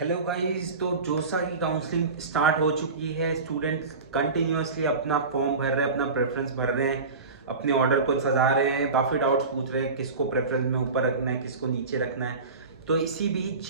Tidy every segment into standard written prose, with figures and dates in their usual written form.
Hello guys. तो जोसा की काउंसलिंग स्टार्ट हो चुकी है। स्टूडेंट्स कंटिन्यूअसली अपना फॉर्म भर रहे हैं, अपना प्रेफरेंस भर रहे हैं, अपने ऑर्डर को सजा रहे हैं। काफ़ी डाउट्स पूछ रहे हैं किसको प्रेफरेंस में ऊपर रखना है, किसको नीचे रखना है। तो इसी बीच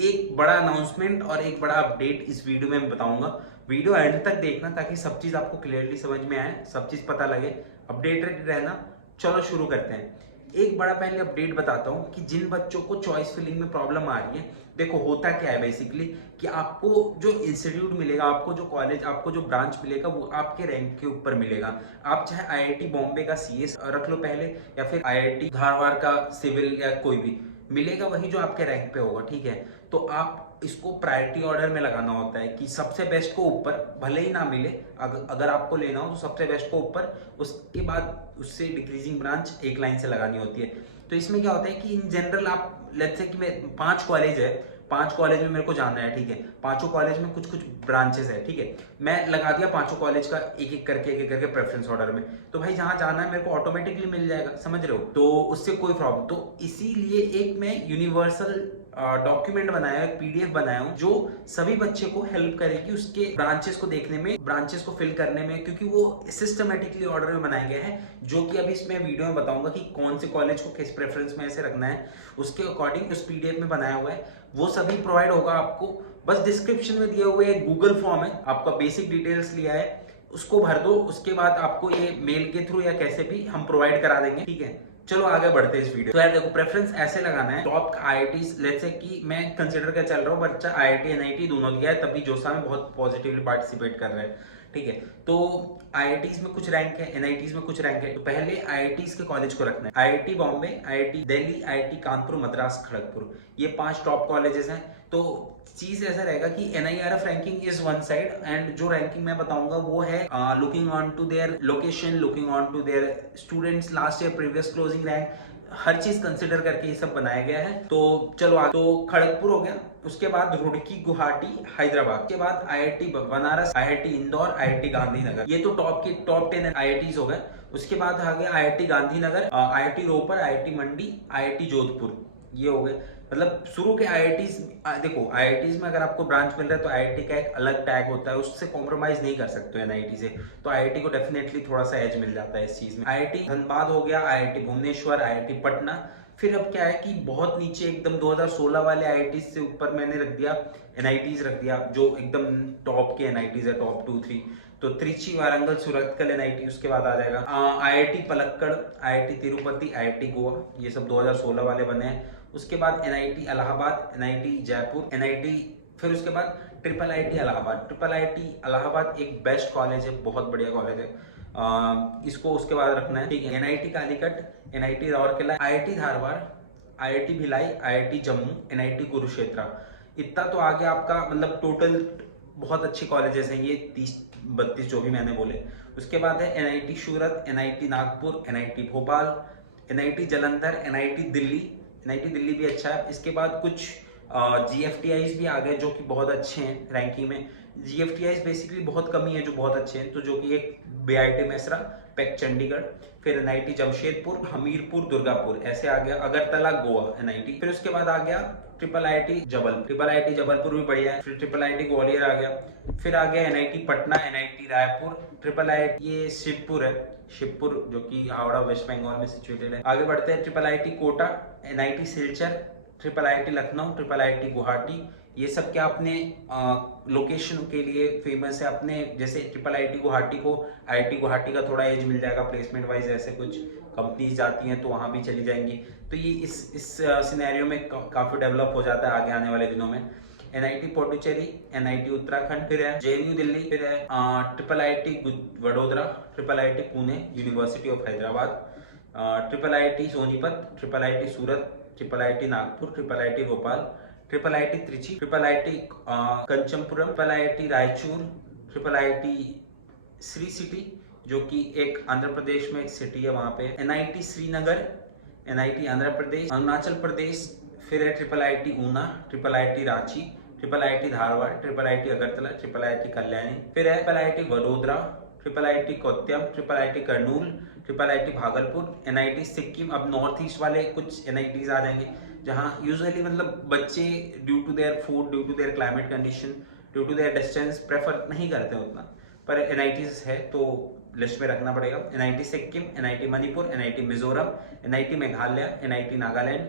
एक बड़ा अनाउंसमेंट और एक बड़ा अपडेट इस वीडियो में मैं बताऊंगा। वीडियो एंड तक देखना ताकि सब चीज़ आपको क्लियरली समझ में आए, सब चीज़ पता लगे, अपडेटेड रहना। चलो शुरू करते हैं। एक बड़ा पहले अपडेट बताता हूँ कि जिन बच्चों को चॉइस फिलिंग में प्रॉब्लम आ रही है, देखो होता क्या है बेसिकली कि आपको जो इंस्टीट्यूट मिलेगा, आपको जो कॉलेज, आपको जो ब्रांच मिलेगा वो आपके रैंक के ऊपर मिलेगा। आप चाहे आईआईटी बॉम्बे का सीएस रख लो पहले, या फिर आईआईटी धारवाड़ का सिविल, या कोई भी मिलेगा वही जो आपके रैंक पे होगा। ठीक है, तो आप इसको प्रायोरिटी ऑर्डर में लगाना होता है कि सबसे बेस्ट को ऊपर, भले ही ना मिले, अगर आपको लेना हो तो सबसे बेस्ट को ऊपर, उसके बाद उससे डिक्रीजिंग ब्रांच एक लाइन से लगानी होती है। तो इसमें क्या होता है कि इन जनरल आप लेट्स से कि मैं 5 कॉलेज है, 5 कॉलेज में मेरे को जाना है। ठीक है, पांचों कॉलेज में कुछ कुछ ब्रांचेस है। ठीक है, मैं लगा दिया पांचों कॉलेज का एक एक करके प्रेफरेंस ऑर्डर में। तो भाई जहां जाना है मेरे को ऑटोमेटिकली मिल जाएगा, समझ रहे हो? तो उससे कोई प्रॉब्लम, तो इसीलिए एक मैं यूनिवर्सल डॉक्यूमेंट बनाया, एक पीडीएफ बनाया हूं जो सभी बच्चे को हेल्प करेगी उसके ब्रांचेस को देखने में, ब्रांचेस को फिल करने में, क्योंकि वो सिस्टमेटिकली ऑर्डर में बनाए गए हैं। जो कि अभी इसमें वीडियो में बताऊंगा कि कौन से कॉलेज को किस प्रेफरेंस में ऐसे रखना है, उसके अकॉर्डिंग उस पीडीएफ में बनाया हुआ है। वो सभी प्रोवाइड होगा आपको। बस डिस्क्रिप्शन में दिया हुआ एक गूगल फॉर्म है, आपका बेसिक डिटेल्स लिया है, उसको भर दो। उसके बाद आपको ये मेल के थ्रू या कैसे भी हम प्रोवाइड करा देंगे। ठीक है, चलो आगे बढ़ते हैं इस वीडियो। तो यार देखो, प्रेफरेंस ऐसे लगाना है। टॉप आईआईटी लेट्स से कि मैं कंसीडर कर चल रहा हूँ बच्चा आईआईटी एनआईटी दोनों दिया है, तभी जोसा में बहुत पॉजिटिवली पार्टिसिपेट कर रहे हैं। ठीक है, तो आईआईटीज में कुछ रैंक है, एनआईटीज में कुछ रैंक है। तो पहले आईआईटीज के कॉलेज को रखना है। IIT Bombay, IIT Delhi, IIT Kanpur, Madras, Kharagpur, ये 5 टॉप कॉलेजेस हैं। तो चीज ऐसा रहेगा कि NIRF ranking is one side, and जो रैंकिंग मैं बताऊंगा वो है looking on to their location, looking on to their students last year previous closing rank, हर चीज कंसिडर करके ये सब बनाया गया है। तो चलो तो खड़गपुर हो गया, उसके बाद रुड़की, गुवाहाटी, हैदराबाद, के बाद IIT Banaras, IIT Indore, IIT Gandhinagar, ये तो टॉप 10 आईआईटीज हो गए। उसके बाद आ गया IIT Gandhinagar, IIT Ropar, IIT Mandi, IIT Jodhpur, ये हो गए। मतलब शुरू के आईआईटीज, देखो आईआईटीज में अगर आपको ब्रांच मिल रहा है तो आईआईटी का एक अलग टैग होता है, उससे कॉम्प्रोमाइज नहीं कर सकते हो एनआईटी से। तो आईआईटी को डेफिनेटली थोड़ा सा एज मिल जाता है इस चीज में। आईआईटी धनबाद हो गया, आईआईटी भुवनेश्वर, आईआईटी पटना। फिर अब क्या है कि बहुत नीचे एकदम 2016 वाले आईआईटी से ऊपर मैंने रख दिया एनआईटीज, रख दिया जो एकदम टॉप के एनआईटीज है, टॉप 2-3। तो त्रिची, वारंगल, सूरतकल एनआईटी, उसके बाद आ जाएगा IIT Palakkad, IIT Tirupati, IIT Goa, ये सब 2016 वाले बने हैं। उसके बाद NIT Allahabad, NIT Jaipur, NIT, फिर उसके बाद triple IT Allahabad. Triple IT Allahabad एक बेस्ट कॉलेज है, बहुत बढ़िया कॉलेज है, इसको उसके बाद रखना है। ठीक है, NIT Calicut, NIT Rourkela, IIT Dharwad, IIT Bhilai, IIT Jammu, NIT Kurukshetra. इतना तो आ गया आपका, मतलब टोटल बहुत अच्छे कॉलेजेस हैं ये, 30-32 जो भी मैंने बोले। उसके बाद है NIT Surat, NIT Nagpur, NIT Bhopal, NIT Jalandhar, NIT Delhi, NIT Delhi भी अच्छा है। इसके बाद कुछ जीएफटीआईज भी आ गए जो कि बहुत अच्छे हैं रैंकिंग में। जीएफटीआईज बेसिकली बहुत कमी है जो बहुत अच्छे हैं, तो जो कि एक बीआईटी मेसरा, पैक चंडीगढ़, फिर एनआईटी जमशेदपुर, हमीरपुर, दुर्गापुर, ऐसे आ गया। अगरतला, गोवा एनआईटी। फिर उसके बाद आ गया ट्रिपल आईटी जबलपुर भी बढ़िया है। फिर ट्रिपल आईटी ग्वालियर आ गया। फिर आ गया NIT Patna, NIT Raipur, triple IT ये शिवपुर है, शिवपुर जो कि हावड़ा वेस्ट बंगाल में सिचुएटेड है। आगे बढ़ते हैं, triple IT Kota, NIT Silchar, triple IT Lucknow, triple IT Guwahati, ये सब क्या अपने लोकेशन के लिए फेमस है। अपने जैसे ट्रिपल आईटी गुवाहाटी को, आईआईटी गुवाहाटी का थोड़ा एज मिल जाएगा प्लेसमेंट वाइज, ऐसे कुछ कंपनीज जाती हैं तो वहाँ भी चली जाएंगी। तो ये इस सिनेरियो में काफ़ी डेवलप हो जाता है आगे आने वाले दिनों में। एनआईटी पौडुचेरी, एनआईटी उत्तराखंड, फिर है जेएनयू दिल्ली, फिर है triple IT Vadodara, triple IT Pune, university of Hyderabad, triple IT Sonipat, triple IT Surat, triple IT Nagpur, triple IT Bhopal, triple IT Trichy, triple IT Kanchipuram, triple IT Raichur, triple IT Sri city जो कि एक आंध्र प्रदेश में एक सिटी है वहां पे, एनआईटी श्रीनगर, एनआईटी आंध्र प्रदेश, अरुणाचल प्रदेश, फिर है triple IT Una, triple IT Ranchi, triple IT Dharwad, triple IT Agartala, triple IT Kalyani, फिर है triple IT Vadodara, triple IT Kottayam, triple IT Kurnool, triple IT Bhagalpur, NIT Sikkim. अब नॉर्थ ईस्ट वाले कुछ एनआईटीज आ जाएंगे, जहाँ यूजुअली मतलब बच्चे due to their food, due to their climate condition, due to their distance prefer नहीं करते उतना, पर NITs है तो लिस्ट में रखना पड़ेगा। NIT Sikkim, NIT Manipur, NIT Mizoram, NIT Meghalaya, NIT Nagaland,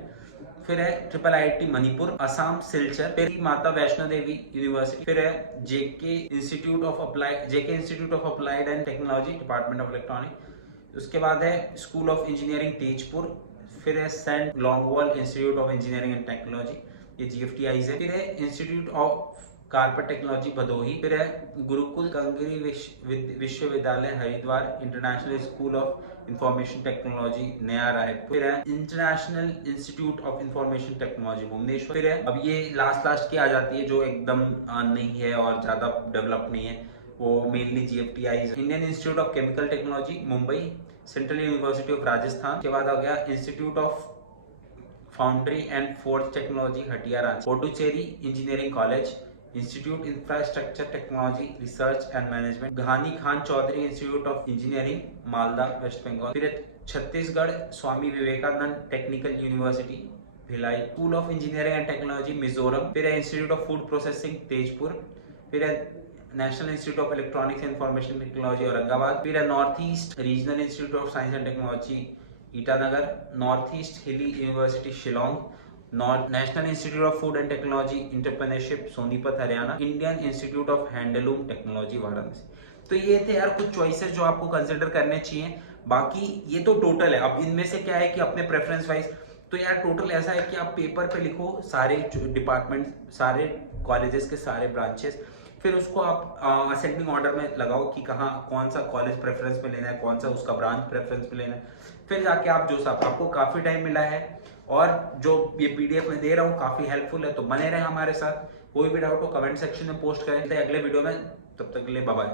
फिर है IIIT मणिपुर, असम सिलचर, फिर माता वैष्णो देवी यूनिवर्सिटी, फिर है JK institute of applied and technology, department of electronic. उसके बाद है स्कूल ऑफ इंजीनियरिंग तेजपुर, फिर है saint Longowal institute of engineering and technology, ये GFTIs है। फिर है institute of carpet technology Bhadohi, फिर है Gurukul Kangri Vishwavidyalaya Haridwar, international school of information technology Naya Raipur, फिर है international institute of information technology Bhubaneswar. फिर है अब ये लास्ट की आ जाती है जो एकदम नहीं है और ज्यादा डेवलप नहीं है, वो mainly GFTIs, Indian institute of chemical technology Mumbai, central university of Rajasthan, के बाद आ गया institute of foundry and forge technology Hatia Ranchi, Puducherry engineering college, institute infrastructure technology research and management, Ghani Khan Chowdhury institute of engineering Malda west Bengal, फिर Chhattisgarh Swami Vivekananda technical university Bhilai, school of engineering and technology Mizoram, फिर institute of food processing Tezpur, फिर national institute of electronics and information technology Aurangabad, फिर north east regional institute of science and technology Itanagar, north east hilly university Shillong, national institute of food and technology entrepreneurship Sonipat Haryana, Indian institute of handloom technology Varanasi. तो ये थे यार कुछ choices जो आपको consider करने चाहिए। बाकी ये तो टोटल है, अब इनमें से क्या है कि अपने प्रेफरेंस वाइज, तो यार टोटल ऐसा है कि आप पेपर पे लिखो सारे डिपार्टमेंट, सारे कॉलेजेस के सारे ब्रांचेस, फिर उसको आप असेंडिंग ऑर्डर में लगाओ कि कहाँ कौन सा कॉलेज प्रेफरेंस पे लेना है, कौन सा उसका ब्रांच प्रेफरेंस पे लेना है, फिर जाके आप जो सब, आपको काफ़ी टाइम मिला है और जो ये PDF में दे रहा हूँ काफ़ी हेल्पफुल है, तो बने रहे हमारे साथ। कोई भी डाउट हो कमेंट सेक्शन में पोस्ट करें, अगले वीडियो में, तब तक के लिए बाय बाय।